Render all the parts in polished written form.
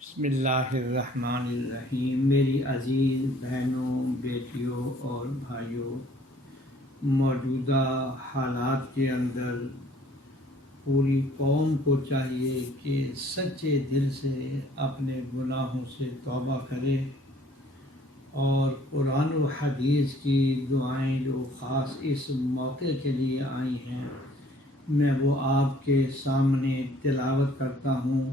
بسم اللہ الرحمن الرحیم۔ میری عزیز بہنوں، بیٹیوں اور بھائیوں، موجودہ حالات کے اندر پوری قوم کو چاہیے کہ سچے دل سے اپنے گناہوں سے توبہ کرے اور قرآن و حدیث کی دعائیں جو خاص اس موقع کے لیے آئی ہیں، میں وہ آپ کے سامنے تلاوت کرتا ہوں،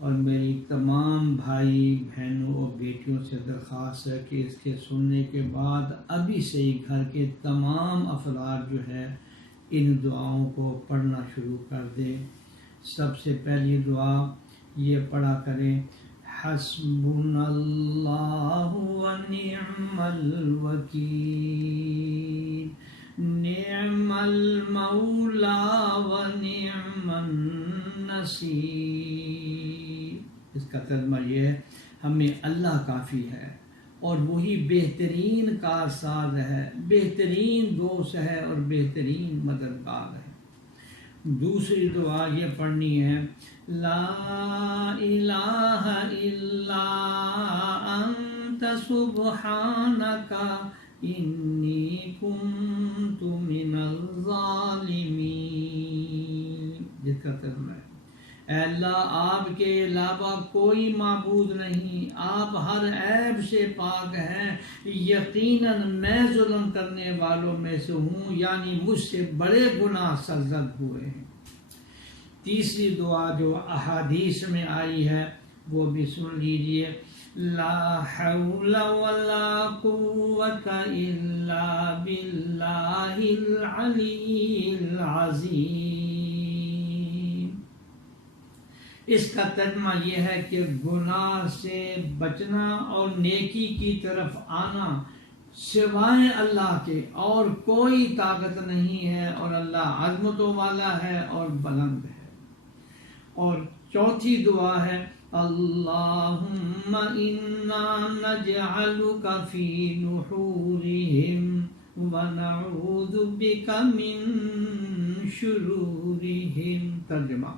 اور میری تمام بھائی بہنوں اور بیٹیوں سے درخواست ہے کہ اس کے سننے کے بعد ابھی سے ہی گھر کے تمام افراد جو ہے ان دعاؤں کو پڑھنا شروع کر دیں۔ سب سے پہلی دعا یہ پڑھا کریں: حسبنا اللہ ونعم الوکیل، نعم المولا ونعم النصیر۔ اس کا ترجمہ یہ ہے: ہمیں اللہ کافی ہے اور وہی بہترین کارساز ہے، بہترین دوست ہے اور بہترین مددگار ہے۔ دوسری دعا یہ پڑھنی ہے: لا الہ الا انت سبحانک انی کنت من الظالمین۔ جس کا ترجمہ ہے: اے اللہ، آپ کے علاوہ کوئی معبود نہیں، آپ ہر عیب سے پاک ہیں، یقیناً میں ظلم کرنے والوں میں سے ہوں، یعنی مجھ سے بڑے گناہ سرزد ہوئے ہیں۔ تیسری دعا جو احادیث میں آئی ہے وہ بھی سن لیجئے: لا حول ولا قوت الا باللہ العلی العظیم۔ اس کا ترجمہ یہ ہے کہ گناہ سے بچنا اور نیکی کی طرف آنا سوائے اللہ کے اور کوئی طاقت نہیں ہے، اور اللہ عظمتوں والا ہے اور بلند ہے۔ اور چوتھی دعا ہے: اللہم انا نجعلک فی نحورہم ونعوذ بک من شرورہم۔ ترجمہ: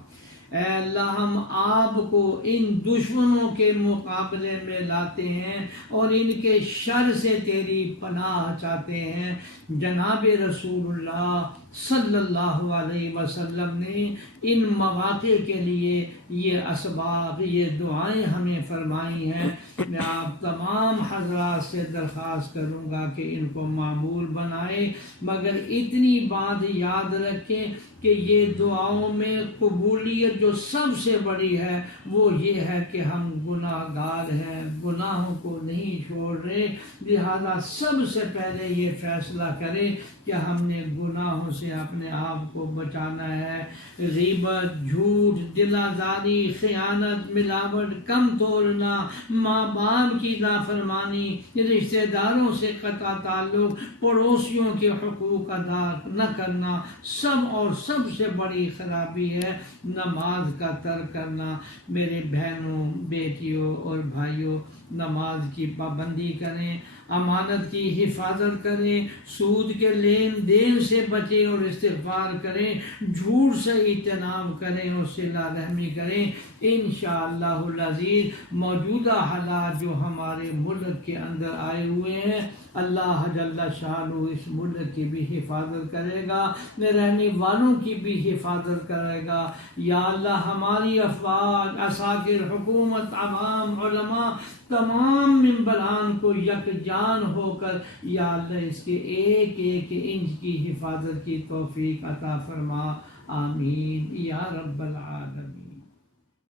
اے اللہ، ہم آپ کو ان دشمنوں کے مقابلے میں لاتے ہیں اور ان کے شر سے تیری پناہ چاہتے ہیں۔ جناب رسول اللہ صلی اللہ علیہ وسلم نے ان مواقع کے لیے یہ اسباب، یہ دعائیں ہمیں فرمائی ہیں۔ میں آپ تمام حضرات سے درخواست کروں گا کہ ان کو معمول بنائیں، مگر اتنی بات یاد رکھیں کہ یہ دعاؤں میں قبولیت جو سب سے بڑی ہے وہ یہ ہے کہ ہم گناہ گار ہیں، گناہوں کو نہیں چھوڑ رہے، لہذا سب سے پہلے یہ فیصلہ کریں کہ ہم نے گناہوں سے اپنے آپ کو بچانا ہے۔ غیبت، جھوٹ، دل آزاری، خیانت، ملاوٹ، کم تولنا، ماں باپ کی نافرمانی، رشتہ داروں سے قطع تعلق، پڑوسیوں کے حقوق ادا نہ کرنا، سب سے بڑی خرابی ہے نماز کا ترک کرنا۔ میرے بہنوں، بیٹیوں اور بھائیوں، نماز کی پابندی کریں، امانت کی حفاظت کریں، سود کے لین دین سے بچیں اور استغفار کریں، جھوٹ سے اجتناب کریں اور صلہ رحمی کریں۔ انشاءاللہ العزیز موجودہ حالات جو ہمارے ملک کے اندر آئے ہوئے ہیں، اللہ جل شانہ اس ملک کی بھی حفاظت کرے گا، رہنے والوں کی بھی حفاظت کرے گا۔ یا اللہ، ہماری افواج، عساکر، حکومت، عوام، علماء، تمام ممبران کو یکجان ہو کر یا اللہ اس کے ایک ایک انچ کی حفاظت کی توفیق عطا فرما، آمین یا رب العالمین۔